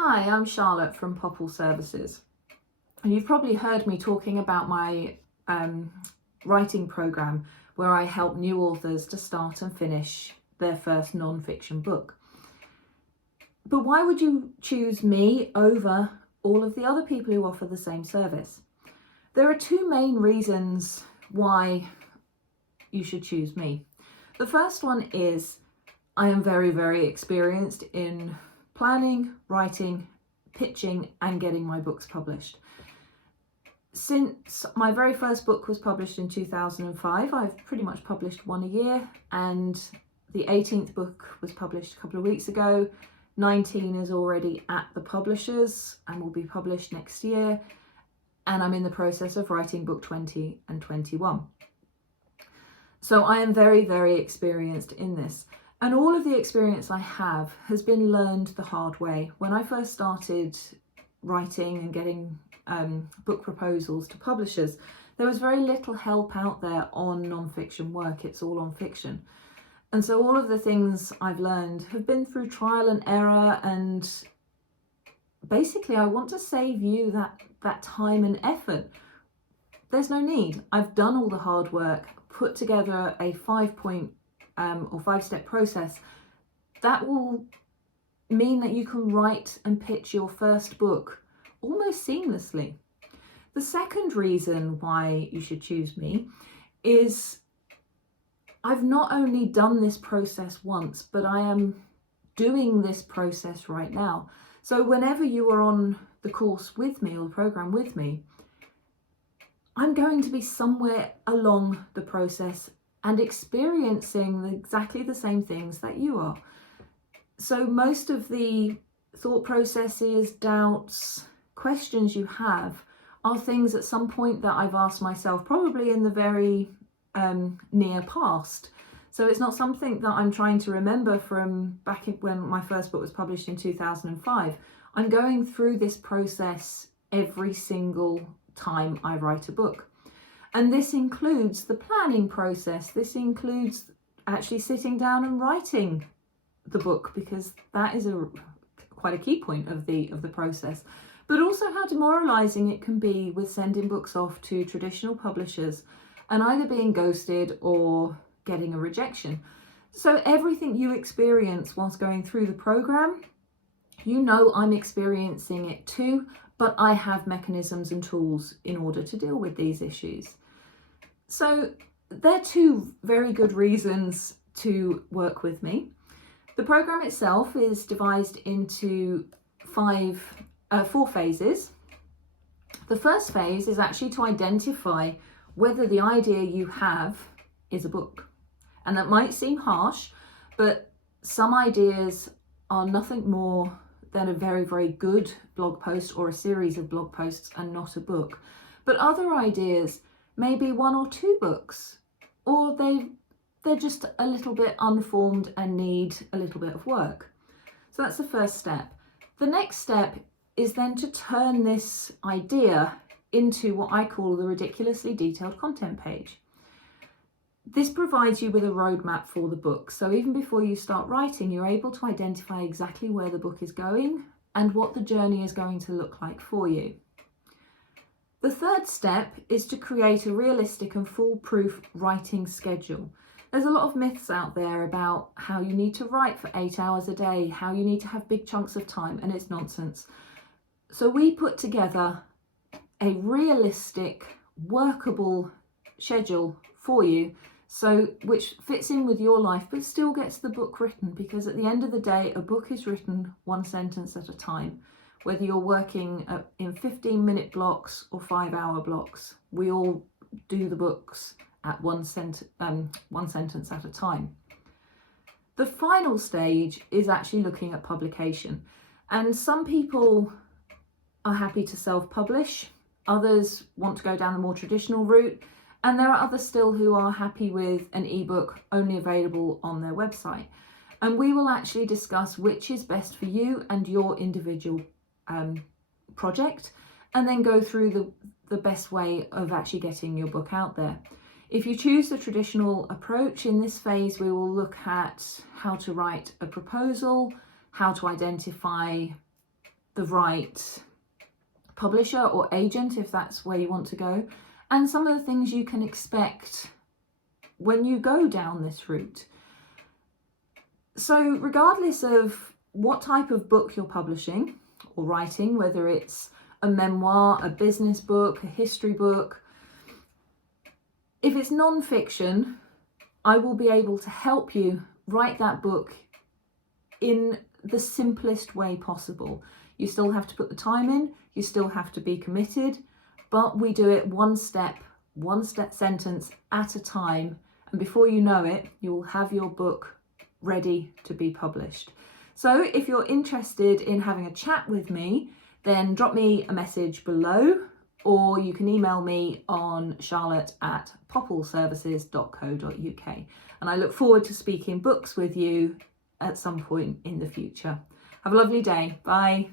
Hi, I'm Charlotte from Popple Services. And you've probably heard me talking about my writing program where I help new authors to start and finish their first non-fiction book. But why would you choose me over all of the other people who offer the same service? There are two main reasons why you should choose me. The first one is I am very, very experienced in planning, writing, pitching and getting my books published. Since my very first book was published in 2005, I've pretty much published one a year, and the 18th book was published a couple of weeks ago. 19 is already at the publishers and will be published next year, and I'm in the process of writing book 20 and 21. So I am very, very experienced in this. And all of the experience I have has been learned the hard way. When I first started writing and getting book proposals to publishers, there was very little help out there on non-fiction work. It's all on fiction. And so all of the things I've learned have been through trial and error, and basically I want to save you that time and effort. There's no need. I've done all the hard work, put together a 5-step process that will mean that you can write and pitch your first book almost seamlessly. The second reason why you should choose me is I've not only done this process once, but I am doing this process right now. So whenever you are on the course with me or the program with me, I'm going to be somewhere along the process and experiencing exactly the same things that you are. So most of the thought processes, doubts, questions you have are things at some point that I've asked myself, probably in the very near past. So it's not something that I'm trying to remember from back when my first book was published in 2005. I'm going through this process every single time I write a book. And this includes the planning process. This includes actually sitting down and writing the book, because that is quite a key point of the process. But also how demoralizing it can be with sending books off to traditional publishers and either being ghosted or getting a rejection. So everything you experience whilst going through the program, you know I'm experiencing it too, but I have mechanisms and tools in order to deal with these issues. So they're two very good reasons to work with me. The program itself is devised into 4 phases. The first phase is actually to identify whether the idea you have is a book. And that might seem harsh, but some ideas are nothing more than a very, very good blog post or a series of blog posts and not a book. But other ideas may be 1 or 2 books, or they're just a little bit unformed and need a little bit of work. So that's the first step. The next step is then to turn this idea into what I call the ridiculously detailed content page. This provides you with a roadmap for the book. So even before you start writing, you're able to identify exactly where the book is going and what the journey is going to look like for you. The third step is to create a realistic and foolproof writing schedule. There's a lot of myths out there about how you need to write for 8 hours a day, how you need to have big chunks of time, and it's nonsense. So we put together a realistic, workable schedule for you, which fits in with your life but still gets the book written, because at the end of the day a book is written 1 sentence at a time. Whether you're working in 15-minute blocks or 5-hour blocks, we all do the books at one sentence at a time. The final stage is actually looking at publication, and some people are happy to self-publish, others want to go down the more traditional route, and there are others still who are happy with an ebook only available on their website. And we will actually discuss which is best for you and your individual project, and then go through the best way of actually getting your book out there. If you choose the traditional approach, in this phase we will look at how to write a proposal, how to identify the right publisher or agent if that's where you want to go, and some of the things you can expect when you go down this route. So regardless of what type of book you're publishing or writing, whether it's a memoir, a business book, a history book, if it's non-fiction, I will be able to help you write that book in the simplest way possible. You still have to put the time in, you still have to be committed, but we do it one step sentence at a time, and before you know it, you will have your book ready to be published. So if you're interested in having a chat with me, then drop me a message below, or you can email me on charlotte@popplservices.co.uk. And I look forward to speaking books with you at some point in the future. Have a lovely day. Bye.